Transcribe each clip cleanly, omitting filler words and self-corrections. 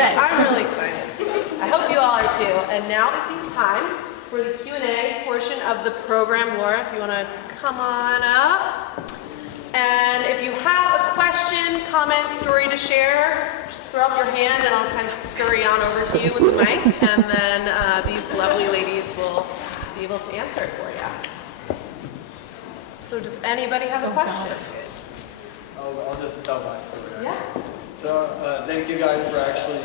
Good. I'm really excited. I hope you all are too. And now is the time for the Q&A portion of the program. Laura, if you want to come on up. And if you have a question, comment, story to share, just throw up your hand and I'll kind of scurry on over to you with the mic. And then these lovely ladies will be able to answer it for you. So does anybody have a question? I'll just tell my story. Yeah. So thank you guys for actually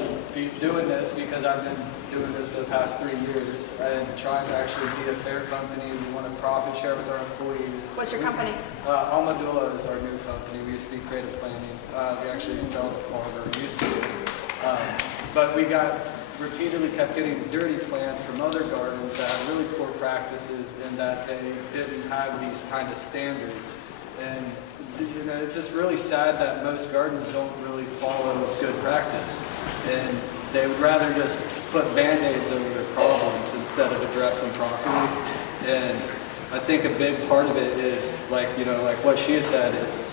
doing this, because I've been doing this for the past 3 years and trying to actually be a fair company. We want to profit share with our employees. What's your company? Almadula is our new company. We used to be creative planning. We actually sell to farmer, used to. But we repeatedly kept getting dirty plants from other gardens that had really poor practices and that they didn't have these kind of standards. And you know, it's just really sad that most gardens don't really follow good practice, and they would rather just put band-aids over their problems instead of address them properly. And I think a big part of it is, like what she has said, is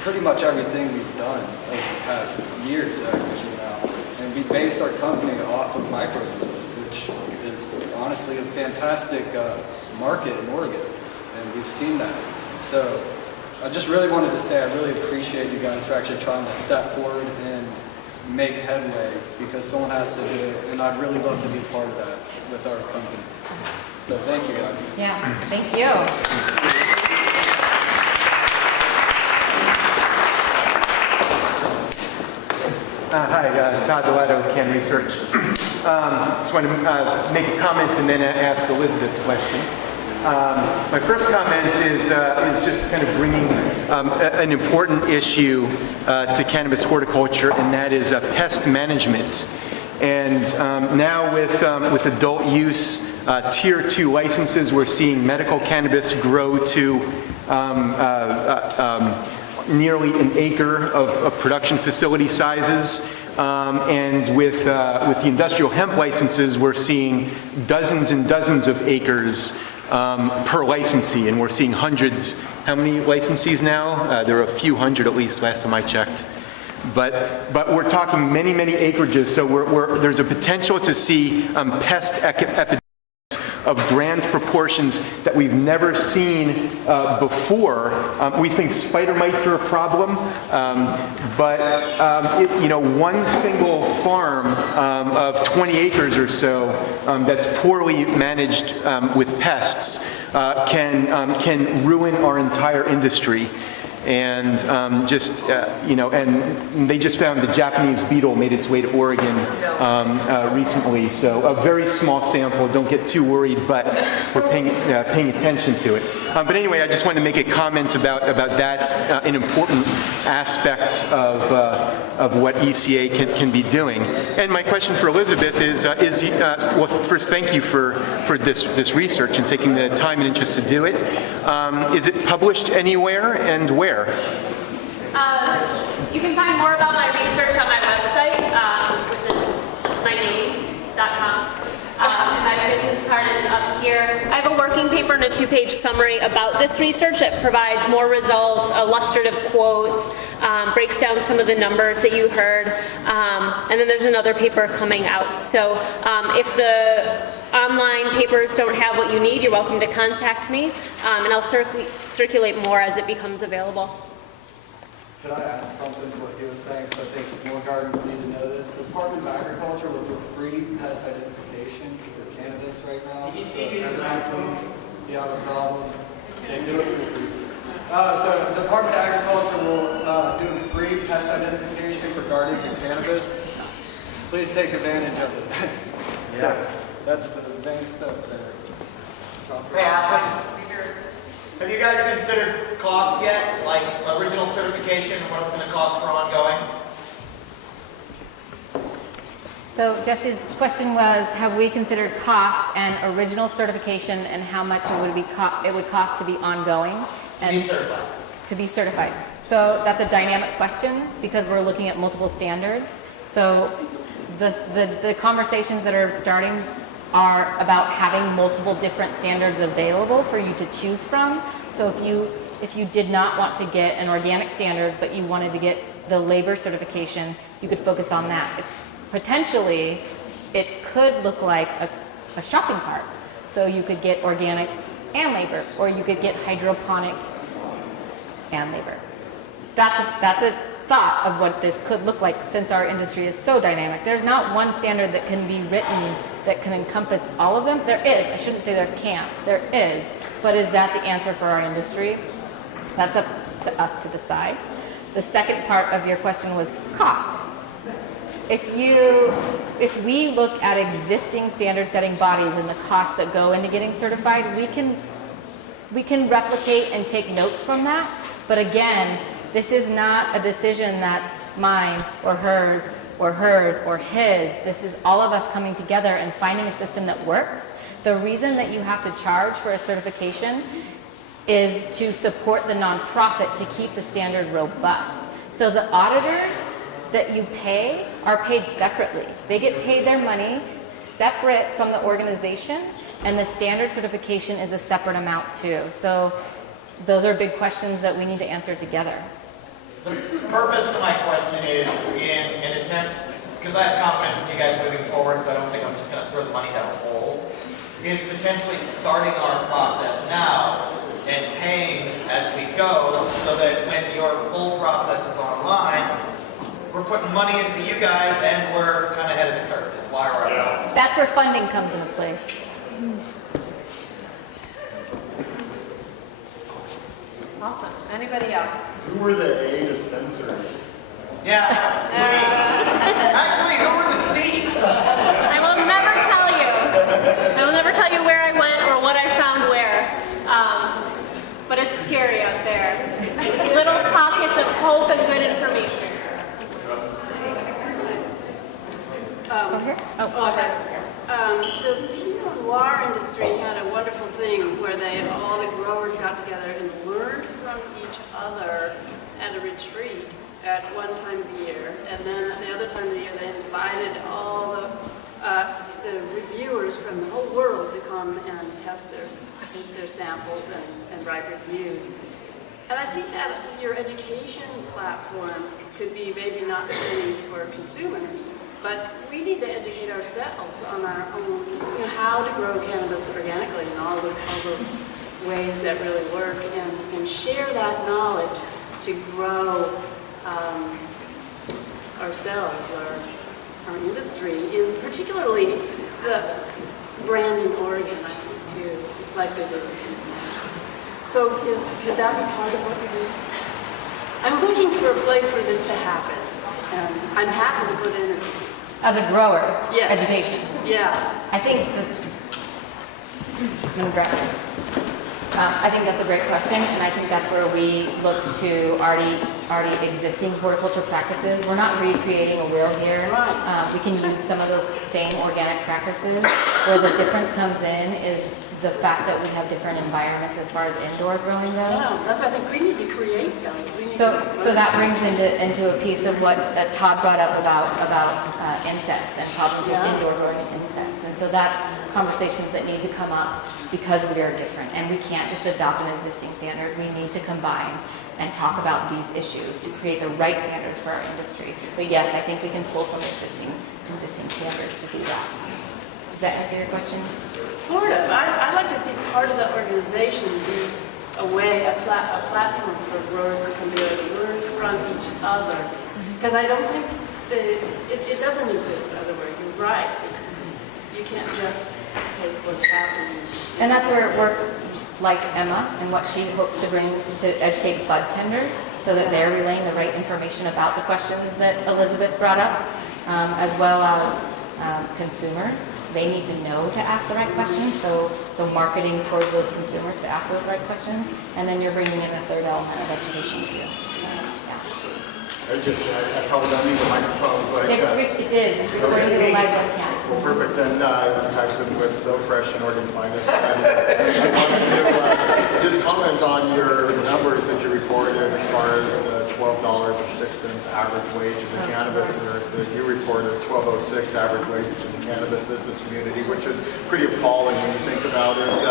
pretty much everything we've done over the past years, actually now. And we based our company off of microgreens, which is honestly a fantastic market in Oregon, and we've seen that. So I just really wanted to say I really appreciate you guys for actually trying to step forward and make headway, because someone has to do it, and I'd really love to be part of that with our company. So thank you guys. Yeah, thank you. Hi, Todd Deletto, Can Research. Just want to make a comment and then ask Elizabeth a question. My first comment is just kind of bringing an important issue to cannabis horticulture, and that is pest management. And now with adult use Tier 2 licenses, we're seeing medical cannabis grow to nearly an acre of production facility sizes. And with the industrial hemp licenses, we're seeing dozens and dozens of acres per licensee, and we're seeing hundreds. How many licensees now? There are a few hundred at least, last time I checked. But we're talking many, many acreages, so there's a potential to see pest epidemics of grand proportions that we've never seen before. We think spider mites are a problem, but one single farm of 20 acres or so that's poorly managed with pests can ruin our entire industry. And and they just found the Japanese beetle made its way to Oregon recently. So a very small sample. Don't get too worried, but we're paying attention to it. But anyway, I just wanted to make a comment about that, an important aspect of what ECA can be doing. And my question for Elizabeth is well, first, thank you for this research and taking the time and interest to do it. Is it published anywhere, and where? You can find more about my research on my website, which is just my name.com. And my business card is up here. I have a working paper and a 2-page summary about this research that provides more results, illustrative quotes, breaks down some of the numbers that you heard, and then there's another paper coming out. So if the online papers don't have what you need, you're welcome to contact me, and I'll circulate more as it becomes available. Could I add something to what he was saying? Because I think more gardens need to know this. The Department of Agriculture will do free pest identification for cannabis right now. So everyone please, if you have a problem, they do it for free. So the Department of Agriculture will do free pest identification for gardens and cannabis. Please take advantage of it. So that's the main stuff there. Hey, Ashley. Have you guys considered cost yet? Like original certification and what it's going to cost for ongoing? So Jesse's question was, have we considered cost and original certification and how much it would cost to be ongoing? And Be certified. To be certified. So that's a dynamic question because we're looking at multiple standards. So the conversations that are starting are about having multiple different standards available for you to choose from. So if you if you did not want to get an organic standard, but you wanted to get the labor certification, you could focus on that. Potentially, it could look like a shopping cart. So you could get organic and labor, or you could get hydroponic and labor. That's a thought of what this could look like, since our industry is so dynamic. There's not one standard that can be written that can encompass all of them. There is, I shouldn't say there can't, there is, but is that the answer for our industry? That's up to us to decide. The second part of your question was cost. If we look at existing standard setting bodies and the costs that go into getting certified, we can replicate and take notes from that. But again, this is not a decision that's mine or hers or his. This is all of us coming together and finding a system that works. The reason that you have to charge for a certification is to support the nonprofit to keep the standard robust. So the auditors that you pay are paid separately. They get paid their money separate from the organization, and the standard certification is a separate amount too. So those are big questions that we need to answer together. The purpose of my question is in an attempt, because I have confidence in you guys moving forward, so I don't think I'm just going to throw the money down a hole, is potentially starting our process now and paying as we go, so that when your full process is online, we're putting money into you guys and we're kind of ahead of the curve, is why we're at. That's where funding comes into place. Awesome. Anybody else? Who were the A dispensers? Yeah. Actually, who were the C? I will never tell you. I will never tell you where I went or what I found where. But it's scary out there. Little pockets of hope and good information. The Pinot Noir industry had a wonderful thing where all the growers got together and learned from each other at a retreat at one time of the year, and then the other time of the year they invited all the reviewers from the whole world to come and taste their samples and write reviews. And I think that your education platform could be maybe not only for consumers, but we need to educate ourselves on our own, how to grow cannabis organically and all the ways that really work, and share that knowledge to grow ourselves, our industry, in particularly the brand in Oregon, I think, too, like they do. So could that be part of what we do? I'm looking for a place for this to happen, and I'm happy to put in As a grower, Yes. education. Yeah. I think I think that's a great question, and I think that's where we look to already existing horticulture practices. We're not recreating a wheel here. We can use some of those same organic practices. Where the difference comes in is the fact that we have different environments as far as indoor growing goes. Yeah, that's why I think we need to create them. So that brings into a piece of what Todd brought up about insects and problems with indoor growing insects. And so that's conversations that need to come up because we are different. And we can't just adopt an existing standard. We need to combine and talk about these issues to create the right standards for our industry. But yes, I think we can pull from existing standards to do that. Does that answer your question? Sort of. I'd like to see part of the organization be a platform for growers to come together and learn from each other. Because I don't think it doesn't exist otherwise. You're right. You can't just take what's happening. And that's where it works, like Emma and what she hopes to bring to educate bud tenders so that they're relaying the right information about the questions that Elizabeth brought up, as well as consumers. They need to know to ask the right questions, so marketing towards those consumers to ask those right questions, and then you're bringing in a third element of education too. So, yeah. I probably don't need the microphone, but... It did. It's recording to the live webcam. Well, perfect. Then I'm Tyson with So Fresh and Oregon's Finest. I wanted to just comment on your numbers that you reported as far as the $12.06 average wage in the cannabis, and you reported $12.06 average wage in the cannabis business community, which is pretty appalling when you think about it.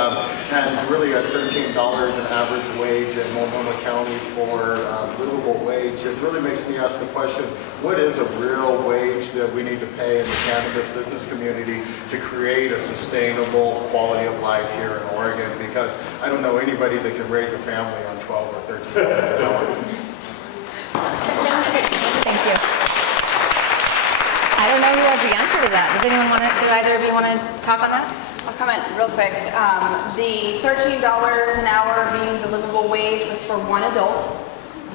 And really at $13 an average wage in Multnomah County for livable wage, it really makes me ask the question, what is a real wage that we need to pay in the cannabis business community to create a sustainable quality of life here in Oregon? Because I don't know anybody that can raise a family on 12 or 13 an hour. Thank you. I don't know who has the answer to that. Does anyone want to, do either of you want to talk on that? I'll comment real quick. The $13 an hour being the livable wage was for one adult,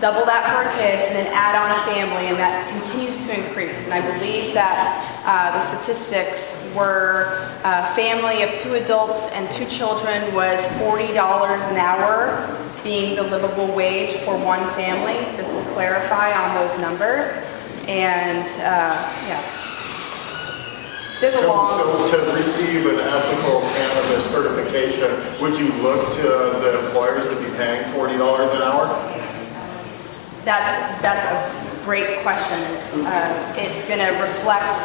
double that for a kid, and then add on a family, and that continues to increase. And I believe that the statistics were a family of 2 adults and 2 children was $40 an hour being the livable wage for one family, just to clarify on those numbers. And yeah. There's a long... So to receive an ethical cannabis certification, would you look to the employers to be paying $40 an hour? That's a great question. It's going to reflect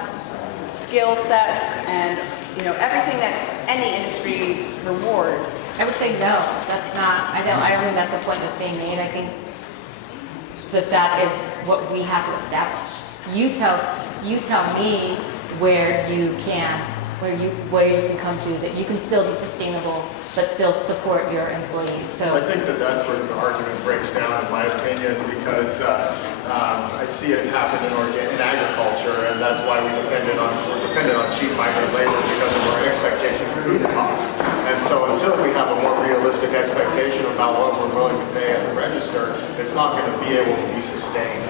skill sets and everything that any industry rewards. I would say no. That's not. I don't think that's the point that's being made. I think that is what we have to establish. You tell me where you can come to that you can still be sustainable but still support your employees. So I think that's where the argument breaks down, in my opinion, because I see it happen in agriculture, and that's why we're dependent on cheap migrant labor because of our expectation of food costs. And so until we have a more realistic expectation about what we're willing to pay at the register, it's not going to be able to be sustained.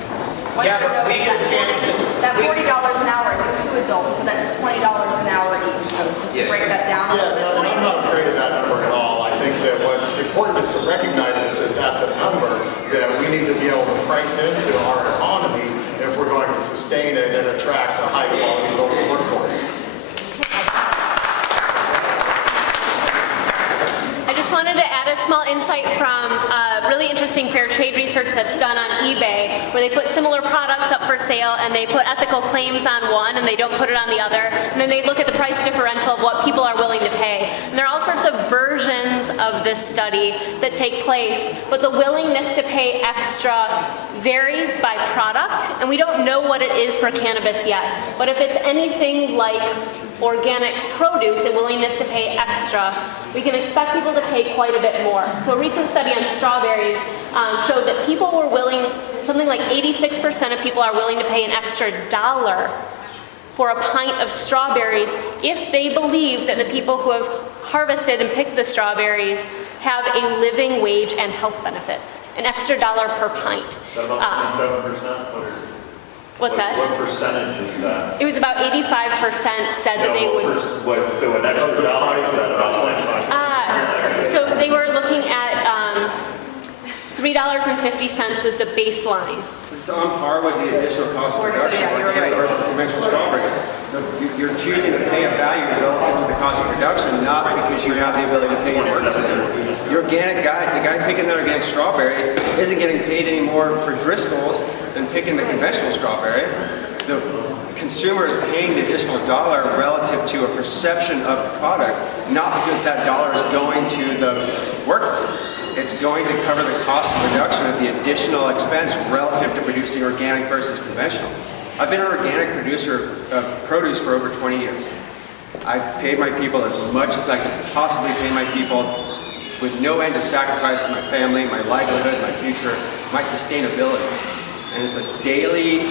Yeah, but we get a chance to... That $40 an hour is 2 adults, so that's $20 an hour each. So just to break that down a little bit. Yeah, no, I'm not afraid of that number at all. I think that what's important is to recognize that that's a number that we need to be able to price into our economy if we're going to sustain it and attract a high-quality local workforce. I just wanted to add a small insight from really interesting fair trade research that's done on eBay, where they put similar products up for sale and they put ethical claims on one and they don't put it on the other, and then they look at the price differential of what people are willing to pay. And there are all sorts of versions of this study that take place, but the willingness to pay extra varies by product, and we don't know what it is for cannabis yet. But if it's anything like organic produce and willingness to pay extra, we can expect people to pay quite a bit more. So a recent study on strawberries showed that people were willing, something like 86% of people are willing to pay an extra $1 for a pint of strawberries if they believe that the people who have harvested and picked the strawberries have a living wage and health benefits. An extra $1 per pint. Is that about 27%? What's that? What percentage is that? It was about 85% said that they would. So an extra $1 is that about So they were looking at $3.50 was the baseline. It's on par with the additional cost of production versus conventional strawberries. So you're choosing to pay a value relative to the cost of production, not because you have the ability to pay it. Your organic guy, the guy picking that organic strawberry, isn't getting paid any more for Driscoll's than picking the conventional strawberry. The consumer is paying the additional dollar relative to a perception of the product, not because that dollar is going to the worker. It's going to cover the cost of production of the additional expense relative to producing organic versus conventional. I've been an organic producer of produce for over 20 years. I've paid my people as much as I could possibly pay my people with no end of sacrifice to my family, my livelihood, my future, my sustainability. And it's a daily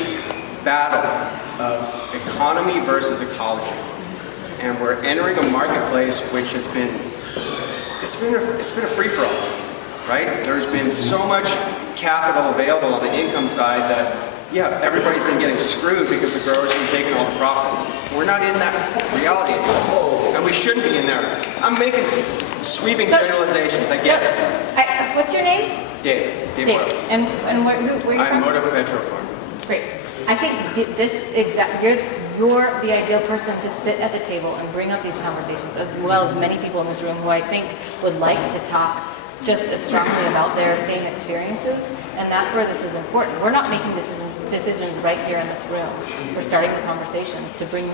battle of economy versus ecology. And we're entering a marketplace which has been, it's been a free-for-all. Right? There's been so much capital available on the income side that, yeah, everybody's been getting screwed because the growers have been taking all the profit. We're not in that reality anymore, and we shouldn't be in there. I'm making some sweeping generalizations, I get it. What's your name? Dave. Dave. And where are you from? I'm Moto Petro Farm. Great. I think you're the ideal person to sit at the table and bring up these conversations, as well as many people in this room who I think would like to talk just as strongly about their same experiences, and that's where this is important. We're not making decisions right here in this room. We're starting the conversations to bring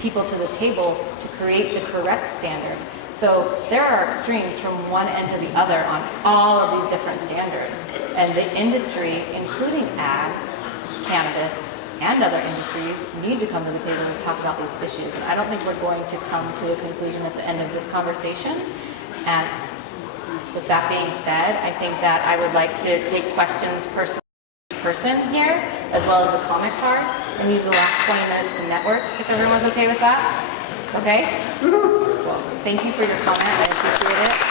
people to the table to create the correct standard. So there are extremes from one end to the other on all of these different standards, and the industry, including ag, cannabis, and other industries, need to come to the table and talk about these issues. And I don't think we're going to come to a conclusion at the end of this conversation. And with that being said, I think that I would like to take questions person here, as well as the comment cards, and use the last 20 minutes to network, if everyone's okay with that. Okay? Well, thank you for your comment, I appreciate it.